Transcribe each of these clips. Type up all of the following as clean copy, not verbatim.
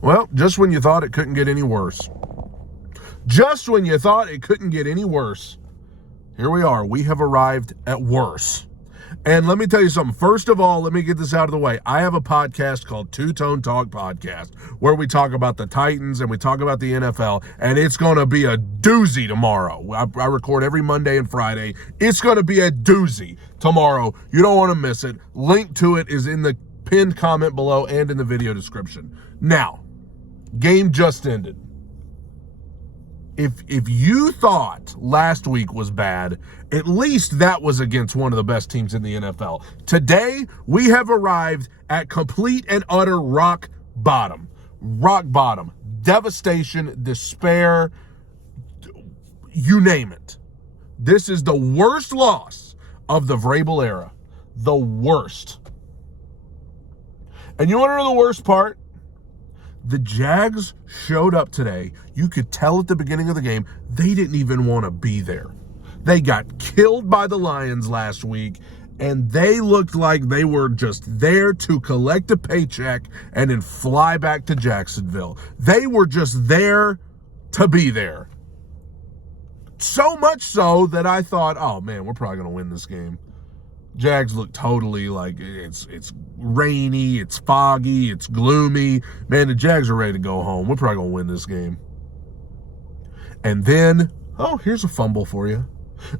Well, just when you thought it couldn't get any worse. Just when you thought it couldn't get any worse. Here we are. We have arrived at worse. And let me tell you something. First of all, let me get this out of the way. I have a podcast called Two Tone Talk Podcast where we talk about the Titans and we talk about the NFL, and it's going to be a doozy tomorrow. I record every Monday and Friday. It's going to be a doozy tomorrow. You don't want to miss it. Link to it is in the pinned comment below and in the video description. Now, game just ended. If you thought last week was bad, at least that was against one of the best teams in the NFL. Today, we have arrived at complete and utter rock bottom. Rock bottom. Devastation, despair, you name it. This is the worst loss of the Vrabel era. The worst. And you want to know the worst part? The Jags showed up today. You could tell at the beginning of the game, they didn't even want to be there. They got killed by the Lions last week, and they looked like they were just there to collect a paycheck and then fly back to Jacksonville. They were just there to be there. So much so that I thought, oh man, we're probably going to win this game. Jags look totally like it's rainy, it's foggy, it's gloomy. Man, the Jags are ready to go home. We're probably going to win this game. And then, oh, here's a fumble for you.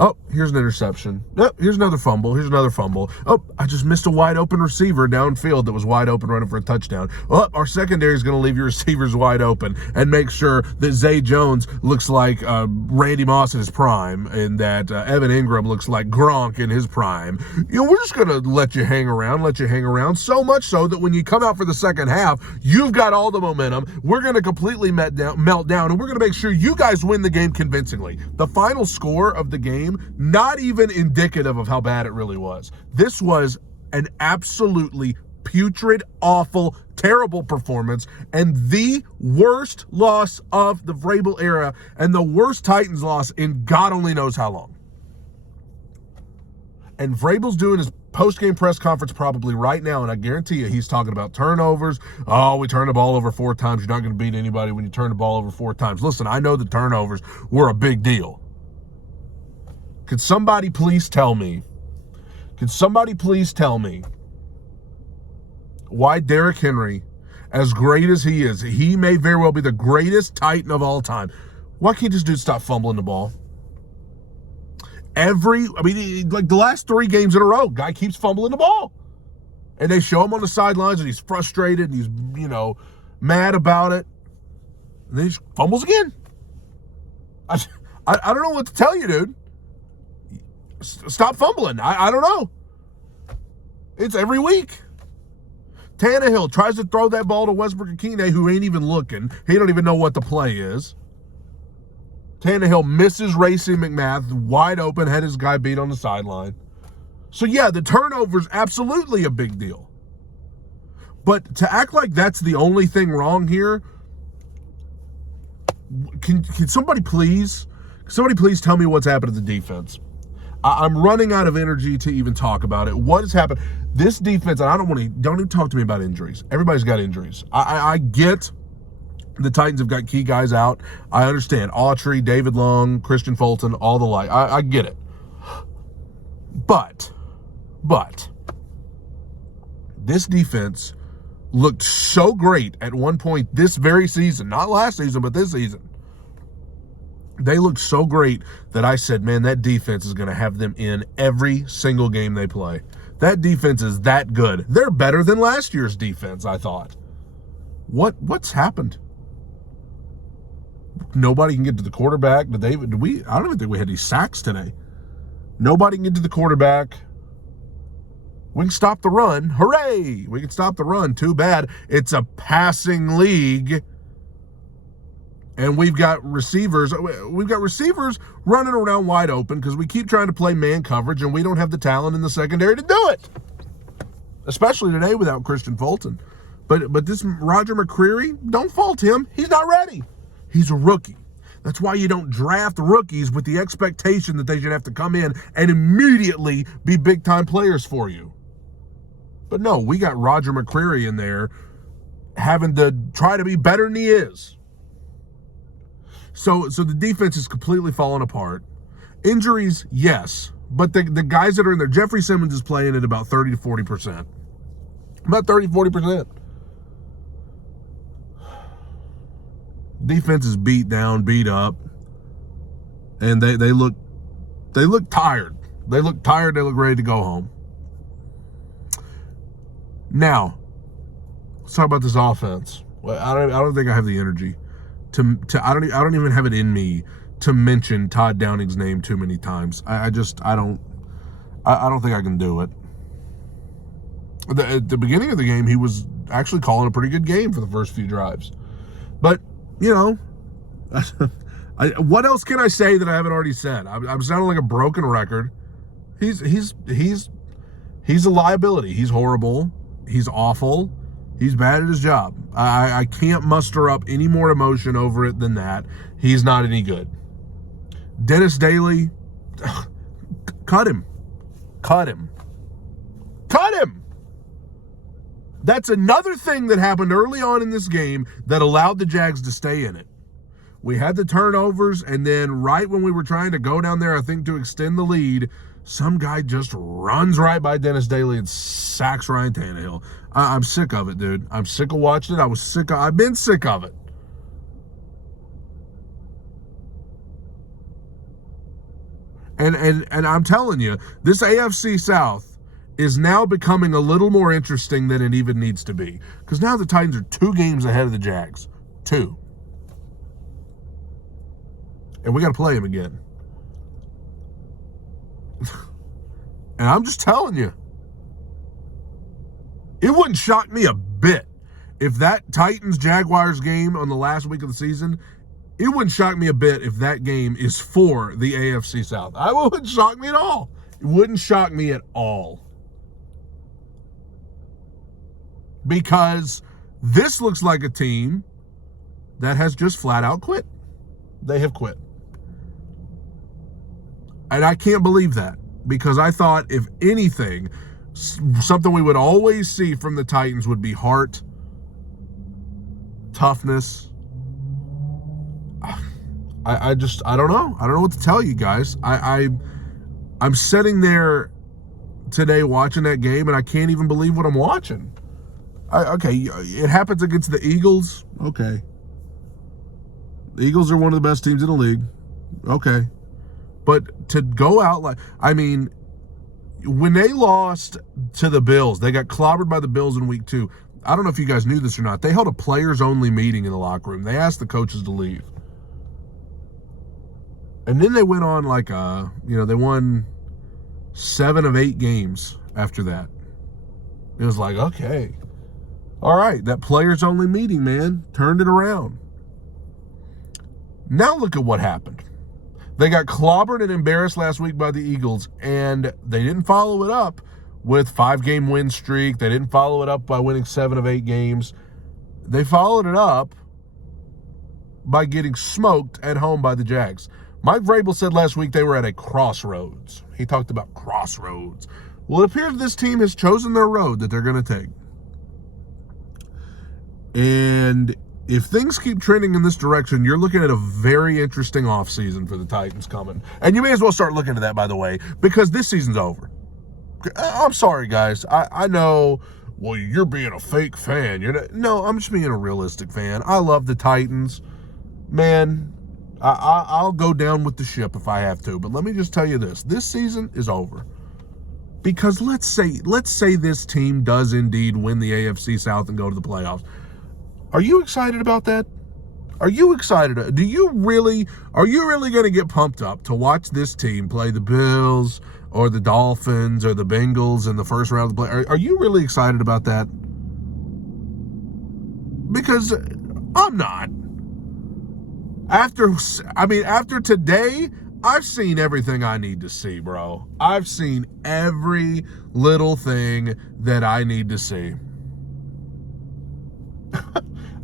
Oh, here's an interception. Oh, here's another fumble. Here's another fumble. Oh, I just missed a wide open receiver downfield that was wide open running for a touchdown. Oh, our secondary is going to leave your receivers wide open and make sure that Zay Jones looks like Randy Moss in his prime and that Evan Ingram looks like Gronk in his prime. You know, we're just going to let you hang around so much so that when you come out for the second half, you've got all the momentum. We're going to completely melt down, and we're going to make sure you guys win the game convincingly. The final score of the game, not even indicative of how bad it really was. This was an absolutely putrid, awful, terrible performance, and the worst loss of the Vrabel era, and the worst Titans loss in God only knows how long. And Vrabel's doing his post-game press conference probably right now, and I guarantee you he's talking about turnovers. Oh, we turned the ball over 4 times. You're not going to beat anybody when you turn the ball over 4 times. Listen, I know the turnovers were a big deal. Could somebody please tell me why Derrick Henry, as great as he is, he may very well be the greatest Titan of all time. Why can't this dude stop fumbling the ball? Like the last 3 games in a row, guy keeps fumbling the ball. And they show him on the sidelines and he's frustrated and he's, mad about it. And then he fumbles again. I don't know what to tell you, dude. Stop fumbling. I don't know. It's every week. Tannehill tries to throw that ball to Westbrook-Ikine, who ain't even looking. He don't even know what the play is. Tannehill misses Racing McMath, wide open, had his guy beat on the sideline. So yeah, the turnover's absolutely a big deal. But to act like that's the only thing wrong here, can somebody please tell me what's happened to the defense? I'm running out of energy to even talk about it. What has happened? This defense, and don't even talk to me about injuries. Everybody's got injuries. I get the Titans have got key guys out. I understand. Autry, David Long, Christian Fulton, all the like. I get it. But this defense looked so great at one point this very season. Not last season, but this season. They looked so great that I said, man, that defense is going to have them in every single game they play. That defense is that good. They're better than last year's defense, I thought. What's happened? Nobody can get to the quarterback. I don't even think we had any sacks today. Nobody can get to the quarterback. We can stop the run. Hooray! We can stop the run. Too bad. It's a passing league. And we've got receivers running around wide open because we keep trying to play man coverage and we don't have the talent in the secondary to do it. Especially today without Christian Fulton. But this Roger McCreary, don't fault him. He's not ready. He's a rookie. That's why you don't draft rookies with the expectation that they should have to come in and immediately be big-time players for you. But no, we got Roger McCreary in there, having to try to be better than he is. So the defense is completely falling apart. Injuries, yes. But the guys that are in there, Jeffrey Simmons is playing at about 30 to 40%. About 30, 40%. Defense is beat down, beat up. And they look tired. They look tired, they look ready to go home. Now, let's talk about this offense. Well, I don't think I have the energy I don't even have it in me to mention Todd Downing's name too many times. I don't think I can do it. At the beginning of the game, he was actually calling a pretty good game for the first few drives. But, you know, what else can I say that I haven't already said? I'm sounding like a broken record. He's a liability. He's horrible. He's awful. He's bad at his job. I can't muster up any more emotion over it than that. He's not any good. Dennis Daly, cut him. Cut him. Cut him! That's another thing that happened early on in this game that allowed the Jags to stay in it. We had the turnovers, and then right when we were trying to go down there, I think, to extend the lead, some guy just runs right by Dennis Daly and sacks Ryan Tannehill. I'm sick of it, dude. I'm sick of watching it. I've been sick of it. And I'm telling you, this AFC South is now becoming a little more interesting than it even needs to be. Because now the Titans are 2 games ahead of the Jags. 2. And we got to play them again. And I'm just telling you, it wouldn't shock me a bit if that Titans-Jaguars game on the last week of the season, it wouldn't shock me a bit if that game is for the AFC South. It wouldn't shock me at all. It wouldn't shock me at all. Because this looks like a team that has just flat out quit. They have quit. And I can't believe that, because I thought, if anything, something we would always see from the Titans would be heart, toughness. I don't know. I don't know what to tell you guys. I'm sitting there today watching that game, and I can't even believe what I'm watching. Okay, it happens against the Eagles. Okay. The Eagles are one of the best teams in the league. Okay. But to go out like, I mean, when they lost to the Bills, they got clobbered by the Bills in week 2. I don't know if you guys knew this or not. They held a players-only meeting in the locker room. They asked the coaches to leave. And then they went on like, they won 7 of 8 games after that. It was like, okay. All right, that players-only meeting, man, turned it around. Now look at what happened. They got clobbered and embarrassed last week by the Eagles, and they didn't follow it up with 5-game win streak. They didn't follow it up by winning 7 of 8 games. They followed it up by getting smoked at home by the Jags. Mike Vrabel said last week they were at a crossroads. He talked about crossroads. Well, it appears this team has chosen their road that they're going to take. And if things keep trending in this direction, you're looking at a very interesting offseason for the Titans coming. And you may as well start looking at that, by the way, because this season's over. I'm sorry, guys. I know, well, you're being a fake fan. No, I'm just being a realistic fan. I love the Titans. Man, I'll go down with the ship if I have to. But let me just tell you this. This season is over. Because let's say this team does indeed win the AFC South and go to the playoffs. Are you excited about that? Are you excited? Are you really going to get pumped up to watch this team play the Bills or the Dolphins or the Bengals in the first round of the play? Are you really excited about that? Because I'm not. After today, I've seen everything I need to see, bro. I've seen every little thing that I need to see.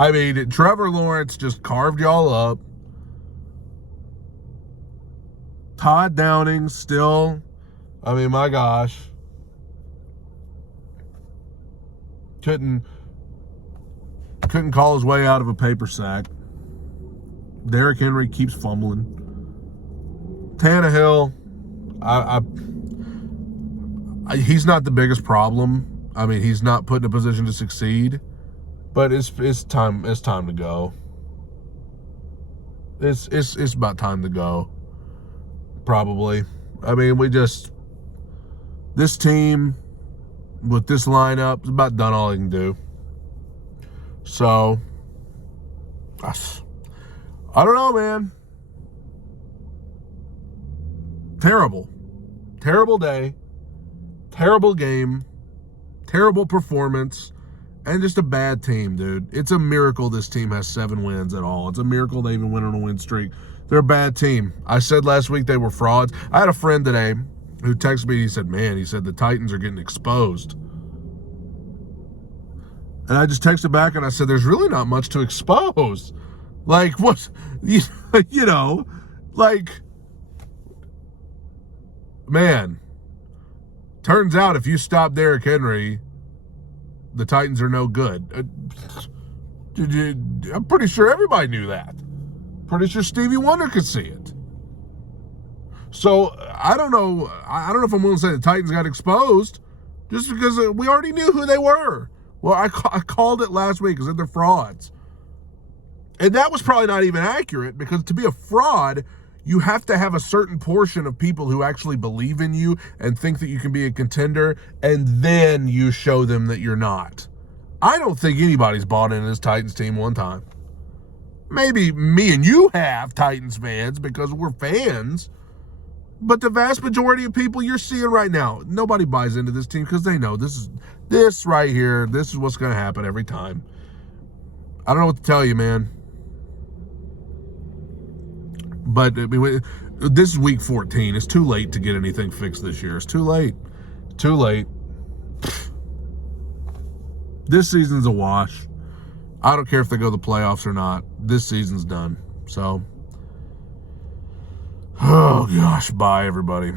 I mean, Trevor Lawrence just carved y'all up. Todd Downing still, I mean, my gosh. couldn't call his way out of a paper sack. Derrick Henry keeps fumbling. Tannehill, he's not the biggest problem. I mean, he's not put in a position to succeed, but it's time to go. It's about time to go. Probably. I mean, this team with this lineup is about done all they can do. So, I don't know, man. Terrible. Terrible day. Terrible game. Terrible performance. And just a bad team, dude. It's a miracle this team has 7 wins at all. It's a miracle they even went on a win streak. They're a bad team. I said last week they were frauds. I had a friend today who texted me. He said, the Titans are getting exposed. And I just texted back and I said, there's really not much to expose. Like, what, you know, like, man, turns out if you stop Derrick Henry, the Titans are no good. I'm pretty sure everybody knew that. Pretty sure Stevie Wonder could see it. So, I don't know if I'm willing to say the Titans got exposed just because we already knew who they were. Well, I called it last week because they're frauds. And that was probably not even accurate because to be a fraud, you have to have a certain portion of people who actually believe in you and think that you can be a contender, and then you show them that you're not. I don't think anybody's bought into this Titans team one time. Maybe me and you have, Titans fans, because we're fans. But the vast majority of people you're seeing right now, nobody buys into this team because they know this right here, this is what's going to happen every time. I don't know what to tell you, man. But I mean, this is week 14. It's too late to get anything fixed this year. It's too late. Too late. This season's a wash. I don't care if they go to the playoffs or not. This season's done. So, oh gosh, bye everybody.